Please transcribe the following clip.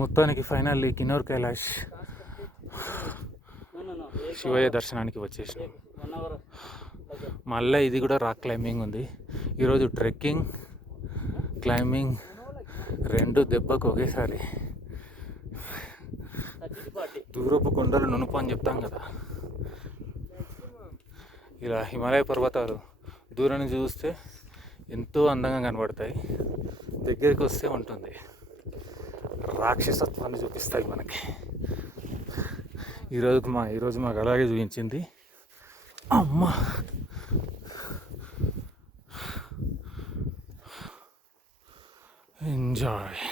మొత్తానికి ఫైనల్లీ కిన్నూర్ కైలాష్ శివయ్య దర్శనానికి వచ్చేసినాం. మళ్ళీ ఇది కూడా రాక్ క్లైంబింగ్ ఉంది. ఈరోజు ట్రెక్కింగ్, క్లైంబింగ్ రెండు దెబ్బకు ఒకేసారి. దూరపు కొండలు నునుపు అని చెప్తాం కదా, ఇలా హిమాలయ పర్వతాలు దూరం నుంచి చూస్తే ఎంతో అందంగా కనబడతాయి, దగ్గరికి వస్తే ఉంటుంది రాక్షసత్వాన్ని చూపిస్తాయి మనకి. ఈరోజు మాకు అలాగే చూపించింది. అమ్మ ఎంజాయ్.